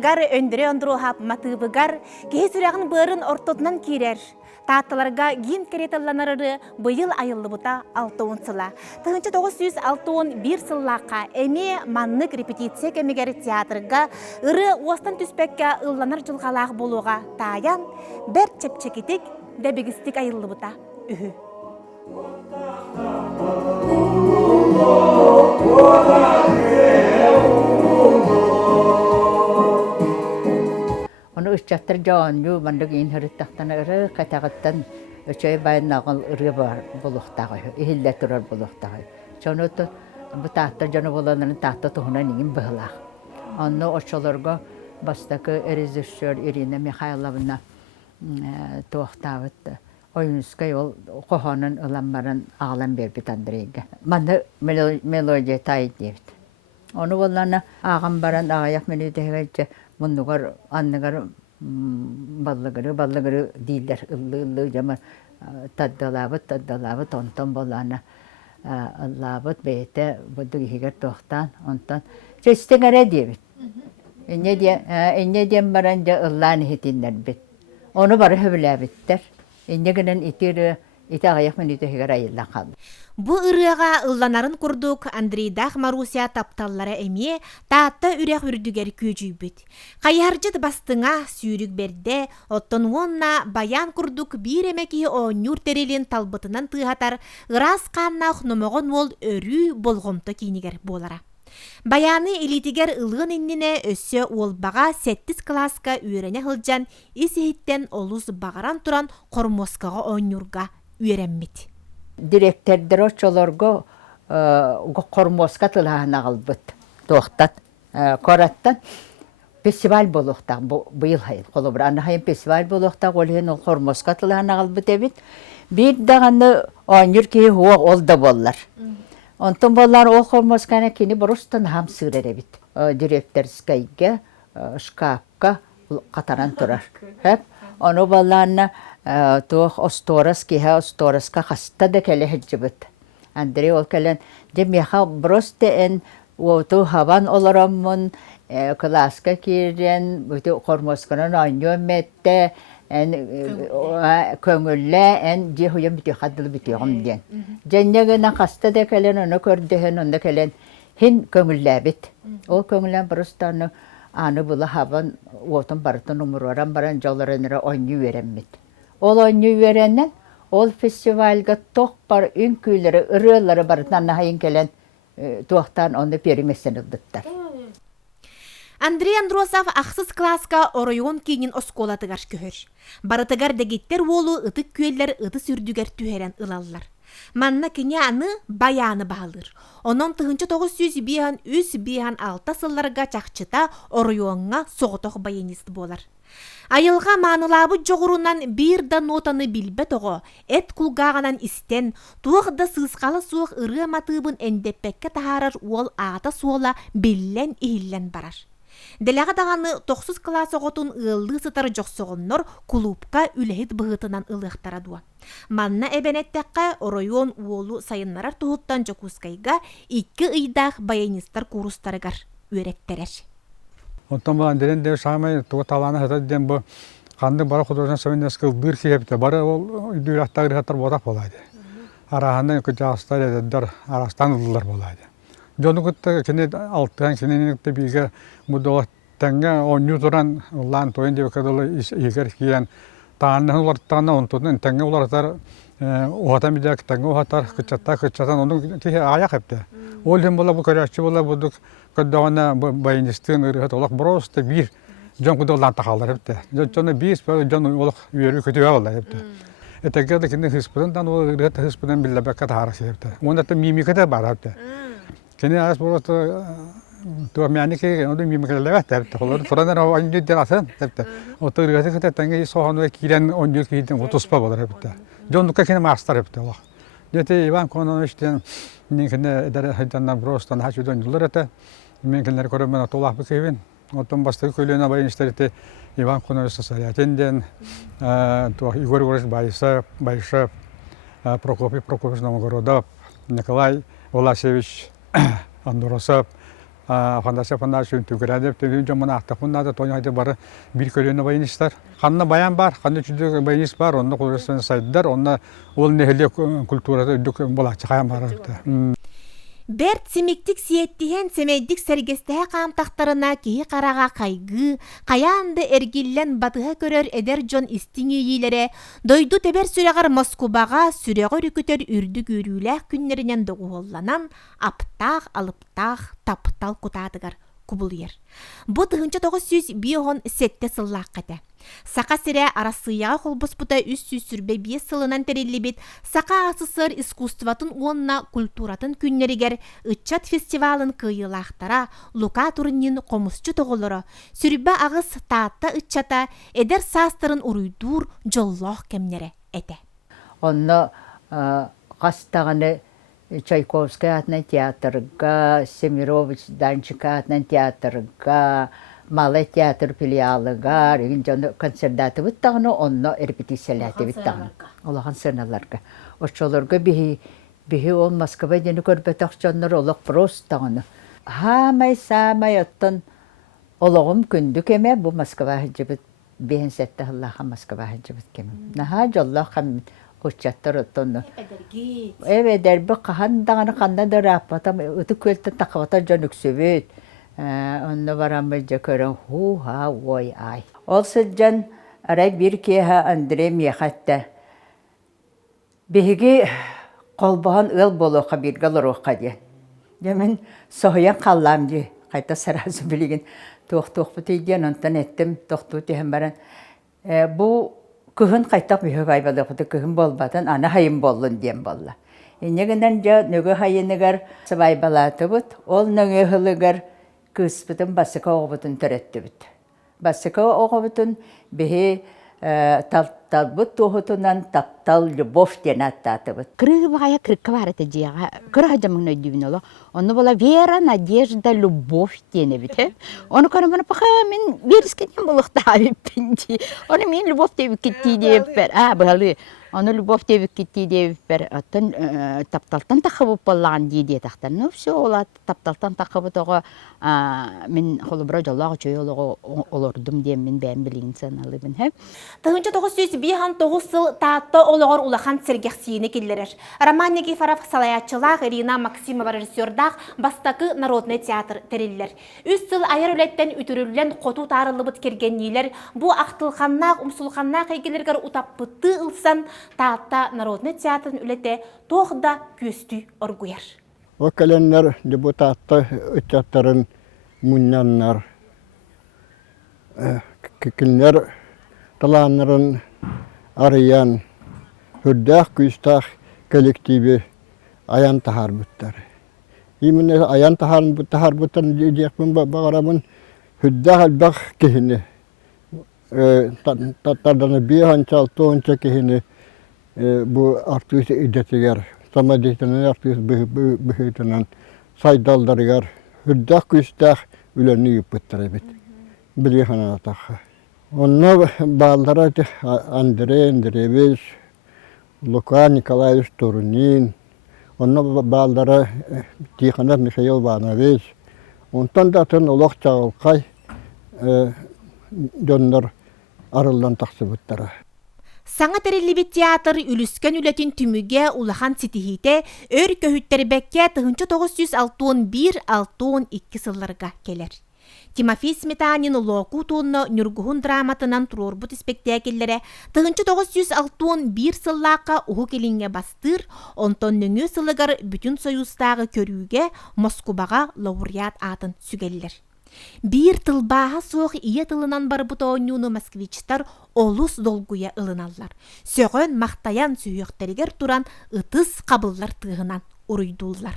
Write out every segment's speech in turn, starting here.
Таатталарыгар өндүрө ондуруһап матыыбыгар киһи сүрәҕин быарын ортотунан киирер. Таатталарга гимн кереталланарары быйыл айыллыбыта 6 сыла. Тыгынчы 961 сыллааққа эми маннык репетиция кемигер театрга ыры уостан түспекке ылланар жылгалаах болуға таян бер чепчекитик дебигистик айыллыбыта үһү. Onu üç-çattır joğanyu mandık in hırıttaqtan ırı katağıttan öçöy bayınağıl ırı var buluqtağı, ihille turar buluqtağı. Çoğunu bu tahtır canı bulanların tahta tuğuna neyim bığılaq. Onu oçolarga bastaki rejissör Irina Mikhailovna tuğtağıt oyuncuska yol qoğanın ılanların ağlan berbit andırıyga. Mandı melodiya tayit deyit. Onu bollarına ağam baran ağayak menü dehiverce bunlar annegar ballıgırı değiller ıllı cama taddalabıt ondan bollarına Allah'bıt beyte budu higer tohtan ondan çeşitengere deyit. Ne diyem baranca Allah'ın hitinler bit. Onu barı hübüle bitler. İnne genen iti ağayak menü dehiver ayılla kaldı. Bu ырыаға ылланарын курдук Андрейдах Марусия тапталлара эмие таатта үрэх үрдүгер күйжүйбүт. Кайаржыт бастыңа сүүрүк берде, оттон уонна баян курдук бир эмеки ооннюр терилин талбытынан тыахатар ырас каннах номогон ол өрүү болгомто кинигер болара. Баяны элитигер ылыгын иннине өссө уолбага 8 класска үйрене хылжан исихиттен олус багаран туран кормоскага ооннюрга үйренмит. Direktörler oçolarga kormoska tılağına qalbıt. Toxtat, korattan festival boluqtaq bu yıl hayır. Kolubra anı hayın festival boluqtaq olhen ol kormoska tılağına qalbıt evit. Bir dağını onur ki huwa olda bollar. Ondan bollar o kormoskana kini borustan ham sığırar evit. Direktörskayga, şkapka qataran turar. Hep onu bollarına Tuğ ostoras kiha ostoraska hasta da kele hecibit. Andrei ol kelen demiha broste en o tu havan olaramın klaska kiren bu kormoskana anyo mette en köngülle en cihuyam biti hadlı biti omden. Jennegena hasta da kelen onu kördehen onda kelen hin köngülle bit. O köngüllen brostanı anı bula havan otan barıtın numararan baran jollarınıra anyo veremmit. Ol oyunu verenden, ol festivalga toqpar ünküleri, ırıları barıtan nahayın kelen toqtan onu perimesen ıldıttar. Андрей Андросов ақсыз класска оройон кейнин осколатыгар көхөр. Барытыгар дегеттер олу ытык күйелер ыты сүрдүгер түхерен ылаллар. Манна кене аны баяны бағылыр. Онон тыгынчы 906 сылларга чақчыта оройонға соғытоқ баянист болар. Айылға манылабы жоғырунан бір да нотаны билбе тоғы, эт кулгағанан истен, туғда сысқалы суық ыры матыбын әндеппекке тахарар ол ағата суола биллен ихиллен барар. Делеға дағаны 9 класс оғытын ылды сытар жоқсоғыннор клубка үлехит бұғытынан ылықтара дуа. Манна әбенеттекке оройон уолу сайынларар тұғыттан жокускайга 2 ыйдақ баянистар курустарыгар үйреттерер. Ondan bu andelen de şamay tuğtalana hata den bu kandı bara hudursan sevindeski bir kiyepte bara ol dürattar hatar bodak bolaydı. Arahandan kıcastar eder arastanlılar bolaydı. Jonu kutta kene alttan kenenikte bilge mudo tanga onyu duran lan toyun diye kadalı iger kiyen tanrılar tanrı ondan tanga ularlar o hatam bir tanga o hatar kıçatan onun ki ayak hepte. Olhem bola bu karışçı bola buduk kadağına bayinistin ırıhat olak brosta bir jon kudolan takallar hepte. Jonu bir jon olak yürü kötü oldu hepte. Etekerde kendi hıspıdan o ırıhat hıspıdan billa bekat harası hepte. Onda da mimikete var hepte. Kendi as brosta tu amyani ki onu mimikete levet hepte. Olur soranlar o anjı derasın hepte. O da ırıhatı kete tangi soğanı kiren onjı kiden otospa bolar hepte. Jon duka kendi master hepte olak. Jete Ivan konu işte ninkine der hadandan brostan haçudan yıllar ete. Menkenler korumana tolak bir kevin. Otom bastı köylüne bayın işte Ivan konu sosyaletenden Igor Boris Bayşev Prokopy Novgorodov Nikolay Volasevich Andorosov фантазия фондашын түгәрәдеп төбен жомына ақтақпында да тойнайды бары бір көлені баянистар. Қанна баян бар, қанна жүдік баянист бар, онны қолырсын сайдыдар, онны ол нехеле культурада үдік болақчы қаян бар. Берт семиктик сиеттиһен семейдик сергестеһе қамтақтарына киһи қараға қайгы, қаянды эргиллен батыһа көрөр эдер жон истиңийилере, дойду тебер сүрегар Москубаға сүрегөр үкүтер үрдүк үрүүлээх күннеринен доғуолланан, аптақ, алыптақ, таптал кутаатыгар кубулуер. Бу 1905 сетте сыллааққата. Сақа сире арасыяға холбоспута үс сүрбе 5 сылынан териллибит Сақа асысыр искусстватын уонна культуратын күннеригер ытчат фестивалын кыйылақтара Лука турнин комусчу тоголоро сүрбе агыс таатта ытчата эдер састырын уруйдуур жоллоох кемнере эте. Онно қастағаны Чайковская атынан театрга, Семирович Данчика атынан театрга, Малый театр филиалыга, концердаты биттағыны, онно репетициялаты биттағыны. Олаған сыналарға. Ошолорга бихи ол Москва дені көрбет ақчанлар олақ простағыны. Хамай-самай оттан олағым күнді кеме, бұл Москва жібіт, бейін сәтті Аллаха Москва жібіт кеме. Наха жоллақ қамын. Кучаттар оттонно. Дерби қахандағаны қаннадар апатам, үті көлті тақывата жонүксөбөт. Онны барамыз жа көрін ху-ха ой ай. Ол сыджан арай бір кейха Андрей Мехатта. Беги қолбаған ыл болуға біргал ұруққа ден. Демен соғыян қаллам де. Қайта саразы білеген тоқ-тоқ бұты дейін онтан еттім. Тоқ-тоқ дейін баран. Бұл күхін қайтақ мүйі қайбалы құты күхін болбатын, ана хайын болын дем болла. Енегінен жа нүгі хайынығар сыбай балаты бұд, ол нүгі ғылығар күспітін басықа оғыбытын түретті бұд. Басықа оғыбытын бігі талбыт туғытынан таптал любовь ден аттаты бұд. Крығы бағая крыққа барыты жеға, крыға жамын өйдіуін олы. Оны бола вера, надежда, любовь дені біті. Оны көні бұны пақа мен беріскенен болуқта абиппен де. Оны мен любовь деп кетті деп бәр. Бұғалы. Оны любовь деп кетті деп бәр. Оттан тапталтан тақыбып болған дейде тақтан. Ну, все, ола тапталтан тақыбы тоғы мен қолыбыра жолағы чөй олырдым дем мен бән білейін саналыбын. 1909 сыл таатта олығыр улахан сергексиіне келдерер. Роман Никифоров салаятчылақ Ирина Максимова режиссердақ бастакы Народный театр терелілер. Үс сыл айыр өлеттен үтірілен қоту тарылы бұт кергеннейлер бұ ақтылқаннақ, ұмсулқаннақ егелергер ұтаппытты ұлсан таатта Народный театрын өлетте тоғда көсті ұргуяр. Өкәләннәр депутатты өтәттәрін мұннаннар. Кекілнер таланырын арыян, хүрдәқ күстақ коллективі аян тахар бұттар. Именно аян тахар бұттарын дейекпін бағарамын хүрдәқ әлбәқ кехіне. Таттарданы бейханча, алтуынча кехіне бұ артуысы идетігер. Самадетінің артуысы бұхетінен сайдалдарығар. Хүрдәқ күстақ үләні үйіп бұттар әбет. Білейхана атаққа. Онна балдара Андрей Андреевич, Лука Николаевич Турнин, онна балдара Тихонов Михаил Иванович, онтан датын олық чағылқай жондар арылдан тақсы бұттара. Саңа терелибит театр үліскен үлетін түміге улахан ситихите өр көхіттербекке 1961-62 сылларға келер. Тимофей Сметанин локу туынна нүргуhun драматынан турорбут спектакеллере 1961 сыллаққа уху келинге бастыр, онтон нөңі сылығар бүтін союзтағы көрүүге Москубаға лауреат атын сүгеллер. Бір тылбаға соқ ие тылынан барбыт ойнуны москвичтар олус долгуя ылыналлар. Сөгөн мақтаян сүйіқтерігер туран ытыс қабыллар тығынан уруйдуллар.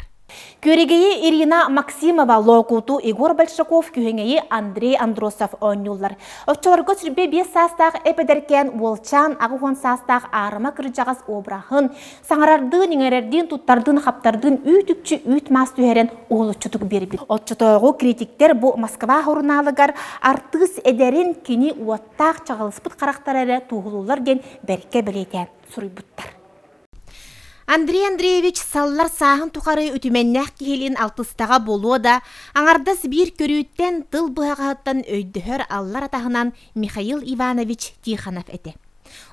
Көрегейі Ирина Максимова лоокуту Егор Большаков күйеңейі Андрей Андросов ойнулар. Овчаларға сүрбе 5 састақ эпедеркен Волчан ағуған састақ арыма кіржағыз обрахын, саңарардың, еңерердің, туттардың, қаптардың үйтікчі үйт мас түйерен олы чүтік бербі. Отчытоғы критиктер бұл Москва хорналығар артыс әдерін кені уаттақ чағылыспыт қарақтар әрі туғылулар ген бәрке білетен сұрый бұттар. Андрей Андреевич саллар саһын тухары үтүменнәк киһилин алтыстаға болуо да, аңардас бир көрүүттен тыл быһаҕаһыттан өйдөһөр аллар атаһынан Михаил Иванович Тихонов эте.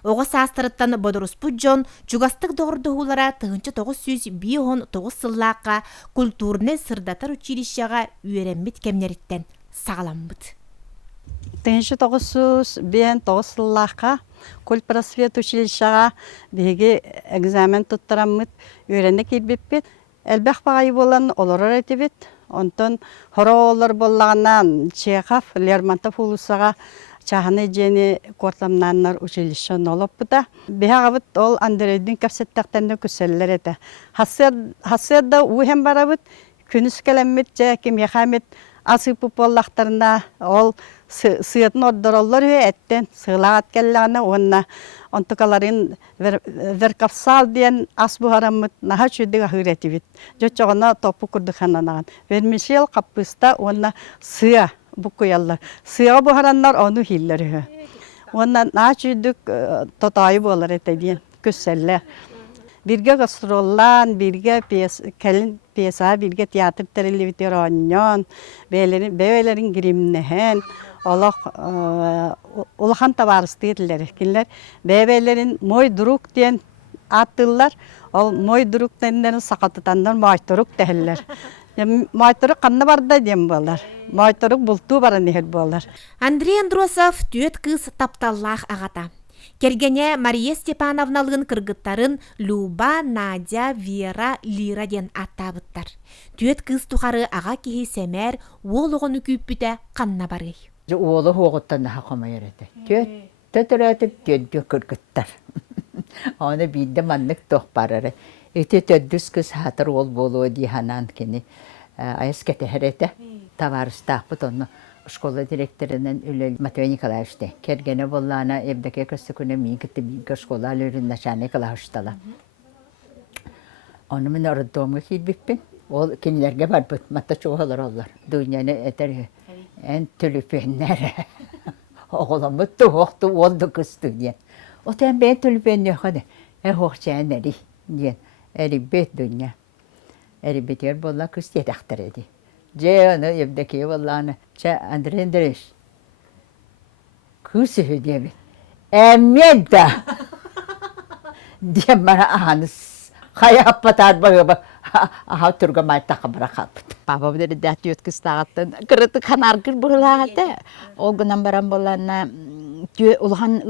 Оҕо саастырыттан Бодоруспут дьон чугастык доҕордоһуулара 1909 сыллаакка культурный сырдатар училищага үөрэммит кемнериттен сагаламбыт. 1909 сыллаакка культпросвет училищага биһиги экзамен туттараммыт үөрэнэ киирбиппит. Элбэх баҕайы болан олорор этибит. Онтон хороолор боллаганан Чехов, Лермонтов улусага чаханы жени кортамнаннар училищен олоппута. Биһагабыт ол Андрейдин кэпсеттактенде күсселлер эте. Хассерда уһем барабыт, күнүс келеммит же кимьяхамит асыпы боллактарына ол сыытын ордороллор эттен сыылаат келлана онна онтукаларын веркапсал диен ас бухараммыт наха чүдүг ахыретибит. Жочогона топу курдухананаган. Вермишел каппыста онна сыя букуяллар. Сыя бухараннар ону хиллер. Онна наха чүдүг тотайы болар эте диен күсселлер. Birge gastrollan, birge piyasa, birge tiyatr tereliviter onyon, beylerin girimnehen, olahan tavarıs değiller. Kinler beylerin moy duruk diyen attılar, ol moy duruk diyenlerin sakatıtanlar moyturuk değiller. Moyturuk kanna barda diyen bolar. Moyturuk bultu bara neher bolar. Андрей Андросов түйет кыз тапталлах агата. Кергене Мария Степановналығын кыргыттарын Люба, Надя, Вера, Лира ден аттабыттар. Түйет кыз тухары аға кихи сәмәр, ол оғыны күйіппіті қанна барғай. Олы хоғыттан да хақымайыр еді. Төтір әтіп төтті кыргыттар. Оны бейді маннық тоқ барыры. Өте төддіс кыз хатыр ол болуы дейханан кені айыз кәтігір еті. Таварыстақ бұт оны. Школа директорынан Үлел Матвей Николаевичте. Кергене боллана евдеке көсі күні мен кітті бейгі школа алырын начальный Николаевичтала. Оны мен орыддоңы кейбіппен. Ол кенелерге бар бұт, матта чоғалар олар. Дүнияны әтер ән түліпенлері. Оғыламы тұғықты олды күсті ден. Отан бән түліпенлері қады. Оқчайын әрі ден. Әрі бет дүния. Әрі бетер болла күсті едақтыр еді. Onu evdeki vallahi Andrei Andreevich küsü hüdiyemi. Emmet de diye bana ahanız hayat patar baba aha turga may takabara kaptı. Papa dedi de tüyet kıstağıttın. Kırıtı kanar kır buralarda. O günden baran bolanna Улахан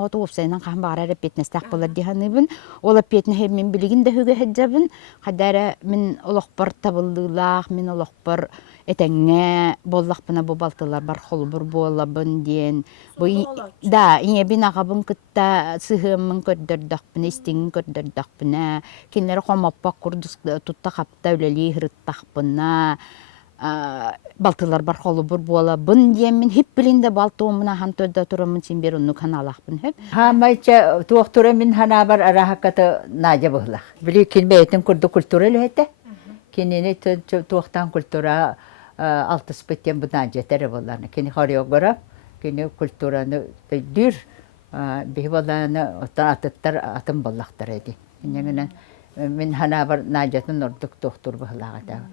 оғыты опсайынан қахан бағарары петнестақ болар дейханыбын. Ола петні хеммен білігін де хүгі хәджабын. Қадары мен олықпар табылдылақ, мен олықпар әтәңе боллақпына бұл балтылар бар қолыбыр болабын дейін. Да, инебін ағабын күтті сығымын көрдірдіқпін, істеңін көрдірдіқпін. Кенлері қомаппақ күрдіс тұтта қапта өлелі ғырыттақпына. Балтылар бар қолы бұр бола бұн дейм мен хеп білінде балтуымына хан төрді тұрамын сен бер ұнны каналақпын хеп. Хамайча туақтыра мен хана бар арахакаты Надя бұғылақ. Білі келмейтін күрді культура лөйті. Кенені туақтан культура алтыс беттен бұл Надя тәрі боланы. Кені хореограф, кені культураны дүр бей боланы атыттар атын боллақтар еді. Мен хана бар Надятын ордық туқтыр бұғылағы.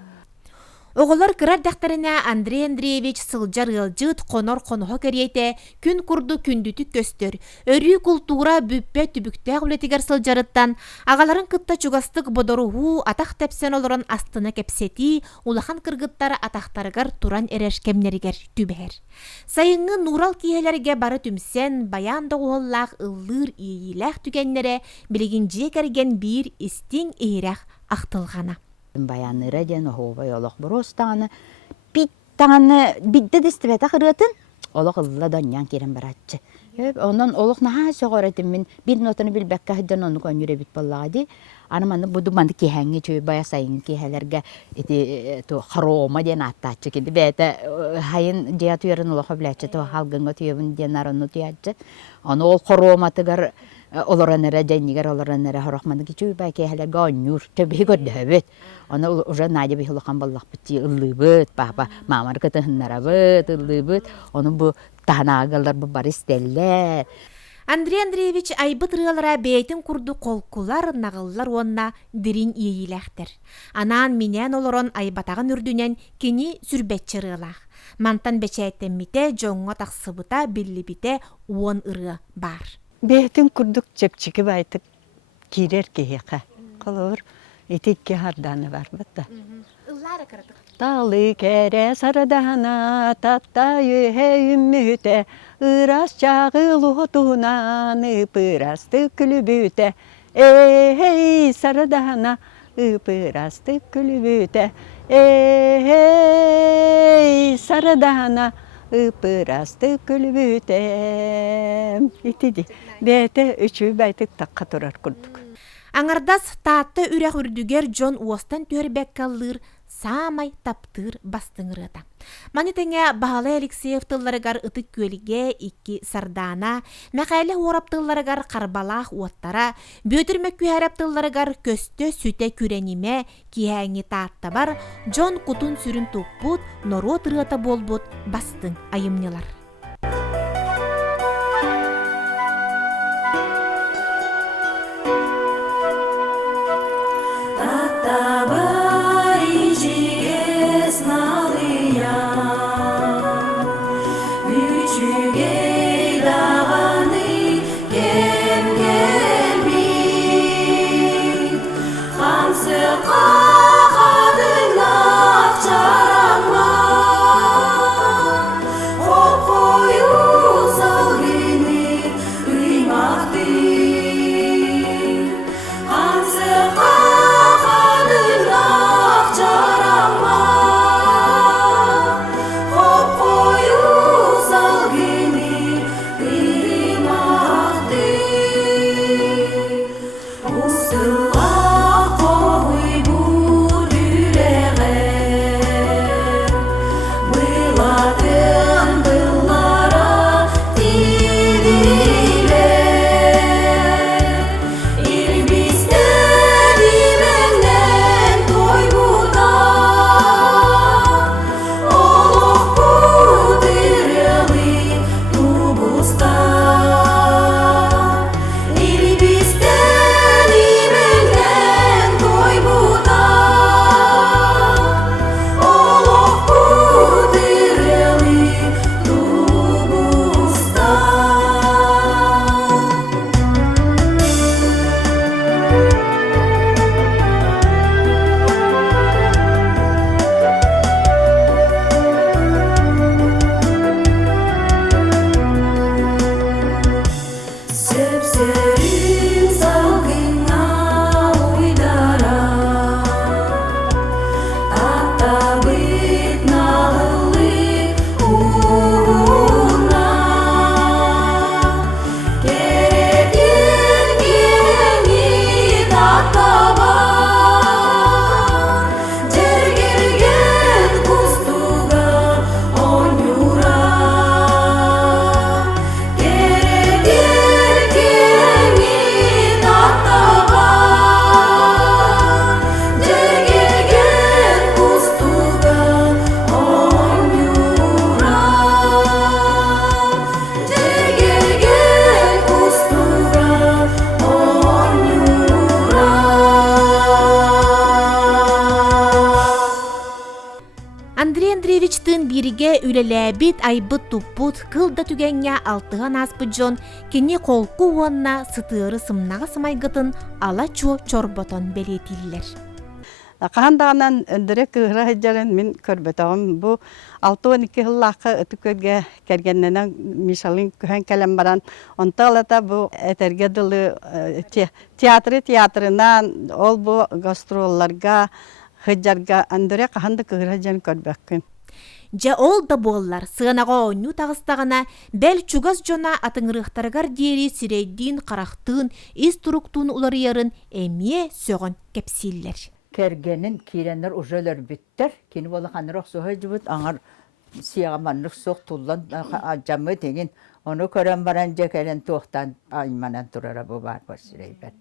Оғылар кырар дақтарына Андрей Андреевич сылжар ылжыт қонор қонуға керейте күн күрді күндүтік көстер. Өрі культура бүппе түбіктәқ үлетігер сылжарыттан ағаларын кытта чугастық бодоруғу атақ тәпсен олырын астына кепсети улахан кыргыттары атақтарығар туран әреш кемнерігер түбәр. Сайыңы нурал кейелерге бары түмсен баянды оғыллақ ыллыр иеләқ түгеннері білеген жекерген бір істің eyрақ ақтылғана. Баяныра ден оғубай олық бір остағаны биттағаны бидді дестібәті қырғытын олық ұлла доньян керен баратчы. Онан олық наға соғыратын мен бір нотаны білбәкке хыддан оны көңіре бит боллаға де. Аныманды бұдыманды кехәңі чөй бая сайын кехәлерге харома ден аттачы кеді. Бәйті хайын жия tuyarın олықы біләтчі халғынға tuyabын ден арыны tuyatчы. Оны ол хароматығар олоранера жайнигер олоранера хорохманы кичүй бай кехелерге онюр төбе көрдөбөт. Аны уже Надя бихулхан боллак бити ыллыбыт папа мамар кытыннарабыт ыллыбыт. Оны бу танагалар бу бар истеллер. Андрей Андреевич айбыт рыалара бейтин курду колкулар нағыллар онна дирин иеләхтер. Анаан минен олорон айбатагын үрдүнен кини сүрбетчі рыалах. Мантан бечәйттеммите жоңға тақсыбыта биллибите уон ыры бар. Бейтин курдук чепчики байтык кирер кеһеқа. Колор итикке харданы бар бата. Талы кәре сарадана таттайы хейммүте ырас чағы лотунан ыпырасты күлүбүте. Эй сарадана ыпырасты күлүбүте. Эй сарадана ыпырасты күлүбүте. Итиди бете үчү байтык такка турар курдук. Аңардас таатты үрәх үрдүгер Джон Уостан төрбәк каллыр самай таптыр бастыңырыта. Манитеңе Бахалы Алексеев тылларыгар ытык көліге икки сардана, мәқәлі орап тылларыгар қарбалақ уаттара, бөтірмек күйәрәп тылларыгар көсті сүте күрениме киәңі таатта бар, Джон кутун сүрін туппут, норо тырыта болбут бастың айымнелар. Андрей Андреевичтин бириге үлеләбит айбыт туппут кылда түгенге алтыган аспы Джон кені қолку уанна сытыры сымнағы сымайгытын ала чо чорботон белетиллер. Қандағанан өндірі кығыра хыджарын мен көрбетағым. Бұ 6-12 ғыллақы үті көрге кәргенненен Мишалин көхен кәлем баран. Онтағылата бұ әтерге дылы театрынан ол бұ гастролларға хыджарға өндірі қағанды кығыра хыджарын көрбәккін. Жа ол да боллар, сығанаға ойну тағыстағына, бәл чугас жона атыңырықтарғар дері сирейдін, қарақтын, ис тұруқтын улары ярын әмие сөғын кәпсиллер. Кәргенін кейренлер ұжылыр біттір, кені болы қанырық соғы жүбіт, аңар сияғаманлық соқ тұлдан жамы деген, оны көрен баран жекелен тоқтан айманан тұрара бұл бар бар сирейбер.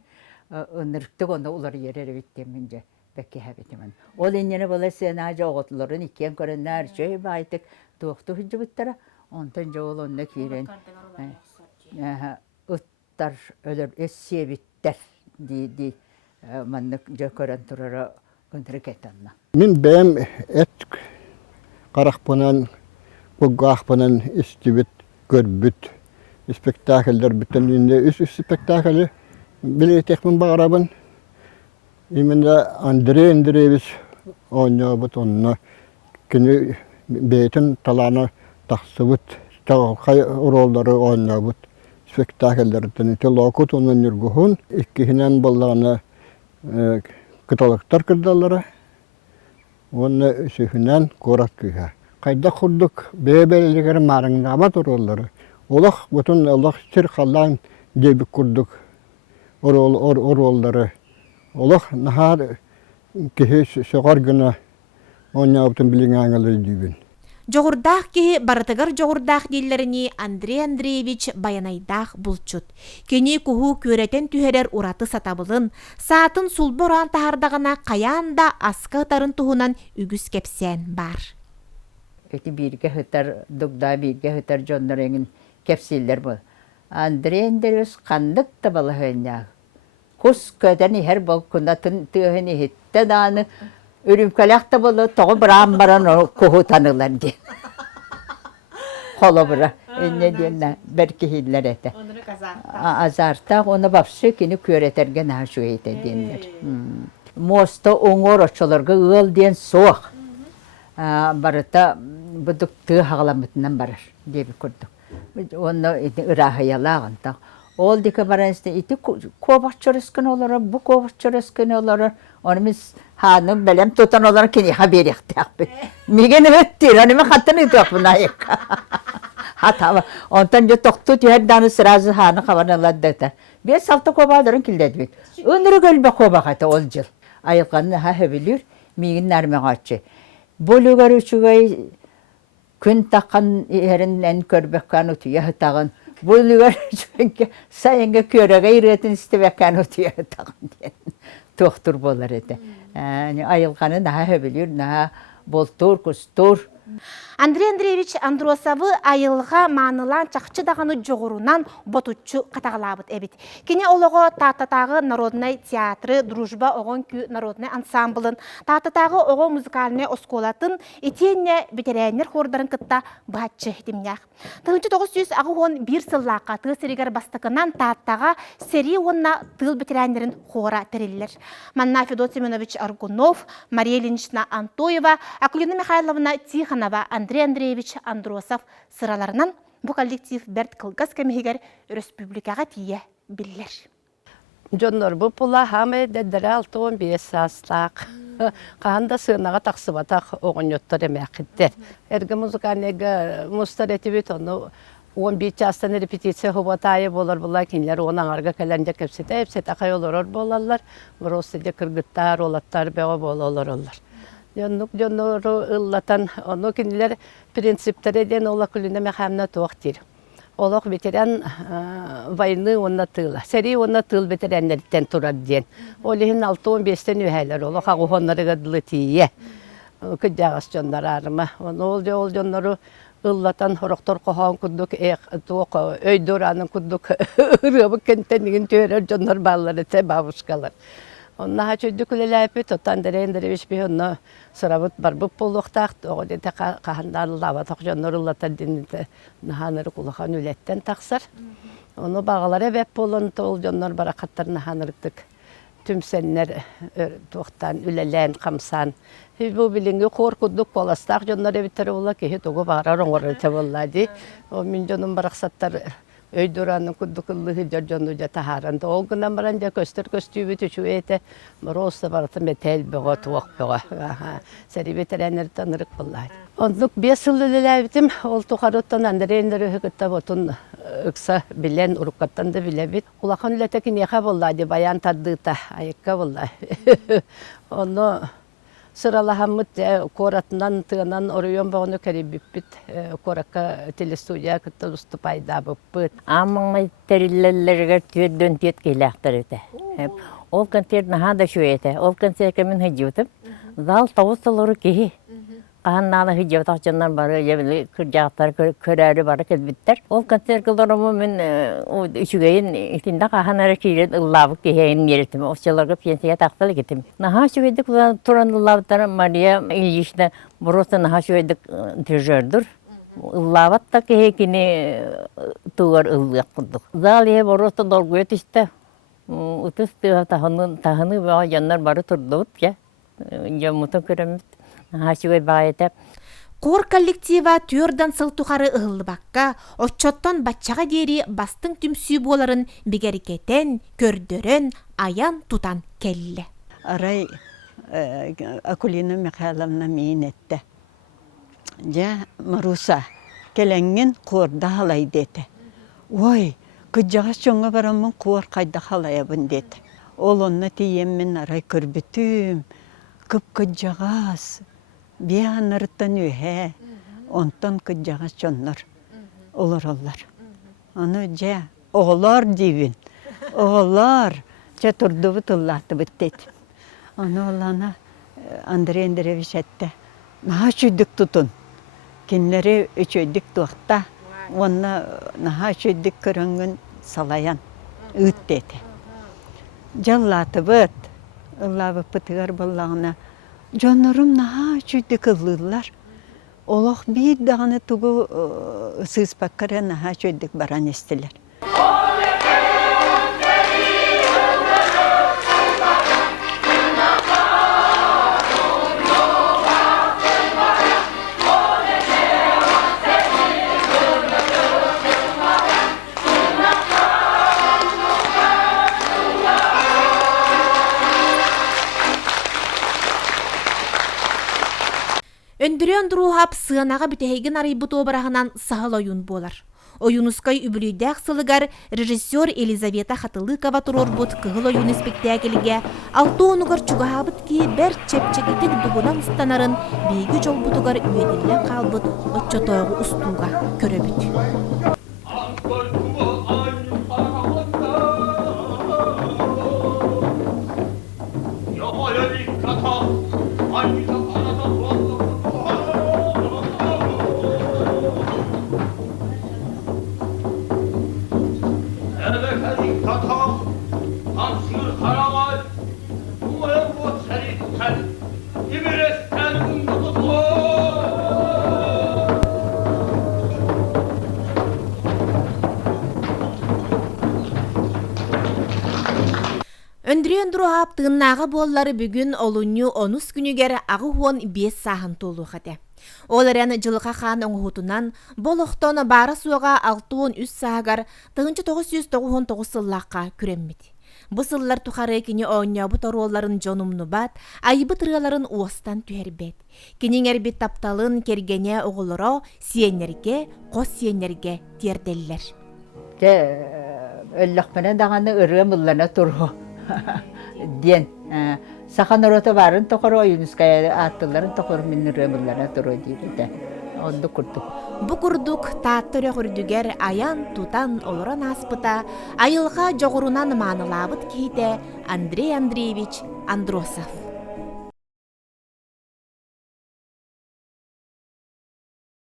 Үніріктік оны улар ерер біттемін же. Бәкке хәбетімін. Ол енені бола сен ажа оғытылырын икен көріннәр жөй байтық тоқты хүджі бұттара, онтан жауыл онына кейрен. олохтар өлөр эссебиттер ди маннык жөкөрөн турара контракетанна. Min bäm et qaraqpanan, qoggaaqpanan istibit, görbüt, spektakelder bitten inde üs spektakeli biletekmin bağıraban. Imende Andrei Andreevich oynayabıt onna kini beytin talana taqsıbıt, taqay rolları oynayabıt. Spektakellerden telokut onun yurguhun ikkihinen ballağına kıtalıktar kırdalları. Onu sühünen korak kıha. Kayda kurduk bebellikleri marındabat orolları. Olaq bütün Allah sir kallan debi kurduk orolları. Olaq nahar kihi soğar günü oynayabıtın bilin ağaları dibin. Жоғырдақ кеһи барытыгар жоғырдақ диллерини Андрей Андреевич баянайдақ булчут. Кені куху көретін түхерер ураты сатабылын, саатын сулборан тахардағына қаян да аскы тарын туһунан үгіс кепсен бар. Öti birge hıtar, dugda birge hıtar jonlarının kepsiller bu. Andreyenderüs kandık da balı hönyağı. Kus köteni her bol kundatın tüheni hitte dağını ürümkalak da balı toğu bıram baran o kuhu tanılar diye. Kolu bıra. Ne diyenler, belki hiller ete. Azarta onu bapsı kini köretergen ha şu ete diyenler. Mosta oğur oçolarga ığıl diyen soğuk. Barıta buduk tığ hağlamatından barar diye bir kurduk. Onu ırahayalağın da. Ol dike baranızda iti kovak çörüskün olur, bu kovak çörüskün olur. Onu biz hanım belem tutan olarak kini haber yaktık. Migeni öttür, onu mi hattını itiyor buna yık. Hatta ondan jo toktut her danı sırası hanı kavanaladı da. Bir salta kovadırın kildedik. Önürü gölbe kovak hatta olcul. Ayıkanını ha hebilir, migin nerme açı. Bolugar uçugay gün takan yerinden körbekkan utuya hıtağın. Bolugar uçugay sayınga körege iretin istebekkan utuya hıtağın diyen. Tohtur bolar ete. Ayılkanı daha hebilir, daha boltur, kustur. Андрей Андреевич Андросовы айылға манылан чақчы дағаны жоғырунан ботучу қатағылабыт әбіт. Кене олығы Тататағы народный театры, дружба оғын күй народный ансамблын, Тататағы оғын музыкальный осколатын, етенне бетерәйнер хордарын кытта бәтчі демнях. 1900 ағуын бір сыллаққа тығы серегер бастықынан Тататаға сери онна тыл бетерәйнерін хора тәрелілер. Манна Федот Семенович Аргунов, Мария Ильинична Антоева, Акулина Михайловна Тихонова, Андрей Андреевич Андросов сыраларынан bu коллектив Берт Кылгас кемегер республикаға тие биллер. Жоннор бу пула хаме деддере 6-15 састак. Канда сынаға тақсыбатақ оғыньоттар эмәкиттер. Эрге музыканеге мустаретибит onu 15 жастан репетиция хубатайы болар була кинлер онан арга календе кепсете эпсете кай олорор болалар. Бросиде кыргыттар олаттар бего бололорлар. Жоннору ыллатан onu кинлер принциптереден ола күлүнө мехамна тоқтир. Олық ветеран войны онна тыла. Сери онна тыл ветераннерден турар ден. Олихин 6-15-тен үйәлер. Олық ағуғонлары ғадылы тие. Күддағас жондар арыма. Ол жонлары ыллатан хороқтор қоған күддік өйдір анын күддік ұрыбы кенттенігін төрер жонлар баллары те бабушкалар. Онна чөйді күлеләпі тұттан дәрендіревеш бі онна сұрабыт барбып болуқтақ, оғы деді қағандары лава тоқжонлар ұллатар денді наханыры құлыған үлеттен тақсар. Оны бағалары бәп болын ол жонлар барақаттар наханырықтық түмсеннер тоқтан үлелән қамсан. Бұл білінгі қорқыдық боластақ жонлар әбіттері ола кейі тоғы бағарар оңғыр өте болады. Мен жонын барақсаттар Өйдуранын күддүкілігі жоржону жата харанды. Ол күнан баран жа көстір көстүйбі түші өйті мұросты барытын бетел бұға, туақ бұға. Сәрі бетерәнер танырық бұллайды. Ондық 5 жыл үлеләбітім, ол тұқарыттан андырейіндері үгітті бұтын ұқса білен, ұрыққаттан да білебіт. Улақан үлетекі неқа бұллайды, баян таддыта, айыққа бұллайды. Оны сыралахамыт коратынан тыынан орыйон бағыны кәрібіппіт коракка телестудия күтті ұсты пайда бұппыт. Амыңы тәрілелерге түрден тет келяқтыр еті. Ол концерт наға да шөй еті. Ол концертке мен хыджутым. Зал тауыстылары кейі. Qahannalı hicabtaq canlar bары, yabili kırjaqtar, körәрі bары kelbitter. Ol konser kıldarımı men o üçügeyin itinde qahanara kiret ıllabık keheyin yeritimi. Ofçalarga pensiya taqtalı getim. Naha şüvedik turan ıllabıtlar Maria Ilyishna Borosa naha şüvedik dirjördür. Illabat da kehekini tuğar ıllıyaq bulduk. Zaliye Borosa dolguet işte. Utus tahını ve yanlar bары turdut ya. Jamutun köremit. Naha şüve bayetep. Кор коллектива түрдан сылтухары ыһыллыбакка, отчоттон батчаға дери бастың түмсүй боларын бигерикетен, көрдөрөн, аян тутан келли. Арай Акулина Михайловна мейін етті. Ja Marusa келеңген қорда халай деді. Ой, күджаға шоңға барамын қор қайда халайабын деді. Ол онна тиеммен арай көрбітім, күп күджағас. Биянырттан үйе, онтан күджаға шоннар. Олар. Аны жа, оғылар дейбін. Оғылар, жа тұрды бұтыллаты біттет. Аны олана Андрей Андреевич әтті. Наға шүйдік тұтын. Кенлері өчөйдік туақта, онна наға шүйдік көріңін салаян. Үт деді. Жаллаты бұт. Ұллабы пытығар болағына. Жанарым наға шүйдік ұлылар. Олық бір дағаны тұғы сызпаққары наға шүйдік баран естілер. Өндүрен дұрухап сығанаға бүтәйген арайбыт обырағынан сағыл ойын болар. Ойынускай үбілүйдәк сылыгар режиссер Елизавета Хатылыкова тұрор бұд кығыл ойын спектакліге 6 онуғар чуғабыт ки бәр чепчегетік дугунан ұстанарын бейгі жол бұтығар үйеділі қалбыт отчотойғы ұстуға көрі бүт. Өндірен дұрағап тығыннағы боллары бүгін олуну 10 күнігер ағы хуан 5 сағын толу қады. Оларен жылыға қан оңғытынан бол оқтоны бары суға 6-13 сағығар 1999 сыллаққа күреммеді. Бұл сыллар тұқары кені оңя бұт ороларын жонымны бат, айыбы тұрғаларын уостан түйербет. Кенің әрбет тапталын кергене оғылыро сиенерге, қос сиенерге терделлер. Өлліқпені дағаны ұры мұллана тұрғы. Ден. Сақан ұрыты барын тоқыры ойынуская аттыларын тоқыры мен ұры мұллана тұрғы дейді. Онды күрдік. Бұ күрдік таттыры күрдігер аян тутан олыран аспыта, айылға жоғырунан манылабыт кейді Андрей Андреевич Андросов.